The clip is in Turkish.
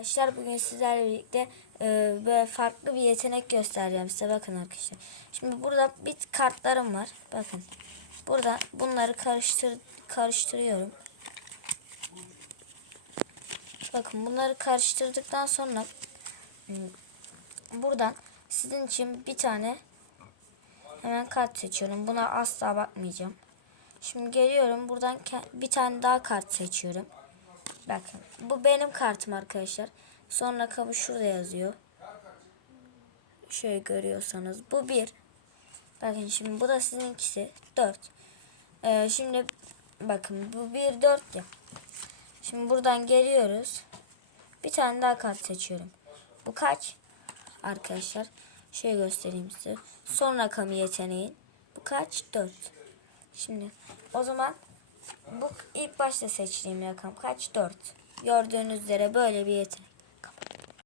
Arkadaşlar bugün sizlerle birlikte e, böyle farklı bir yetenek göstereceğim size bakın arkadaşlar. Şimdi burada bir kartlarım var. Bakın. Burada bunları karıştır karıştırıyorum. Bakın bunları karıştırdıktan sonra buradan sizin için bir tane hemen kart seçiyorum. Buna asla bakmayacağım. Şimdi geliyorum buradan bir tane daha kart seçiyorum. Bakın bu benim kartım arkadaşlar. Sonra kabı şurada yazıyor. Şöyle görüyorsanız bu bir. Bakın şimdi bu da sizinkisi dört. Ee, şimdi bakın bu bir dört ya. Şimdi buradan geliyoruz. Bir tane daha kart seçiyorum. Bu kaç? Arkadaşlar şöyle göstereyim size. Son rakamı yeteneğin. Bu kaç? 4. Şimdi o zaman bu ilk başta seçtiğim rakam kaç? 4. Gördüğünüz üzere böyle bir yetenek.